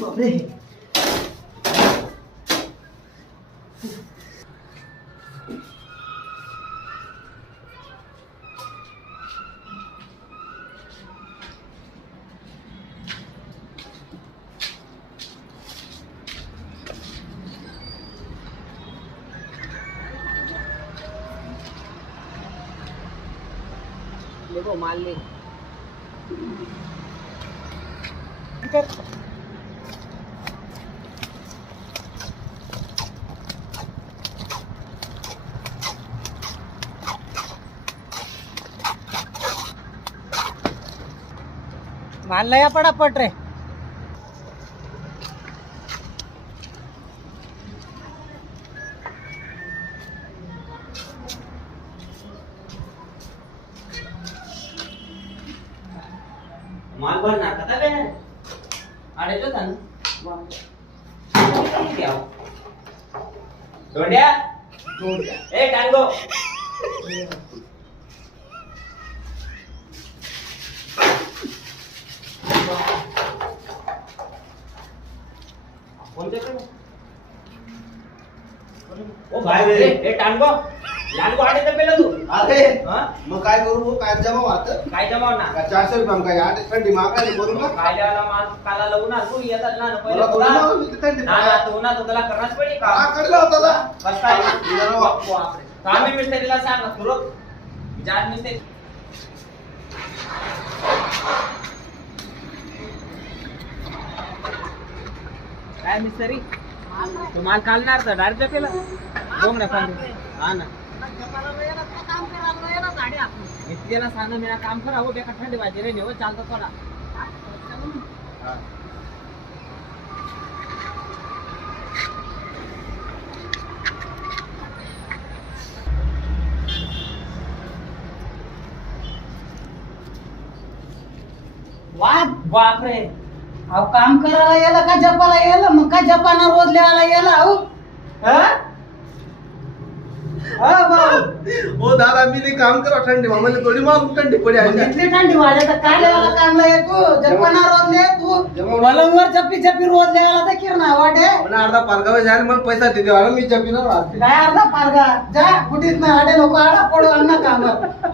बापरे. देखो माल ले माल लया पटापट रे. माल भरणार का काय अडे तो थान डोंड्या ए टांगो कोणते ओ भाई रे ए टांगो लाल को आडे तपेला तू अरे हां मग काय करू काय जमाव आता काय जमाव ना 400 रुपये काय आठ थंडी मागायला करू ना काय द्यायला माल काला लावून ना तू येतात ना मला पहिले थोडी ना होती थंडी ना ना तू ना तुला करणारच पडली का का करला होता ना बस काय बापरे कामी मिस्त्रीला सांग तुरंत जात मिस्त्री काय मिस्त्री तू माल काढणार तर डायरेक्ट केला बघ ना सांग हा ना मिस्त्रीला सांग मेरा काम करा हो बेकार ठंडी वाजे रे हो चालतो थोडा वाद बापरे अहो काम करायला याला का जपाला यायला मग का जपाना रोज लिहायला यायला अहो ओ दादा मी नाही काम करा थंडी मला थोडी माल थंडी पडी आहे इतली थंडी वाढे तर काय लिहायला काम लाय तू जपाना रोज लिह तू वलंवर जपी जपी रोज लिहायला तर किरणा वाटे मला अर्धा पारगाव जायला मला पैसा दे देवा मी जपिना राहते काय अर्धा पारगा जा कुठीत ना आडे लोक आडा पडू अन्न कामात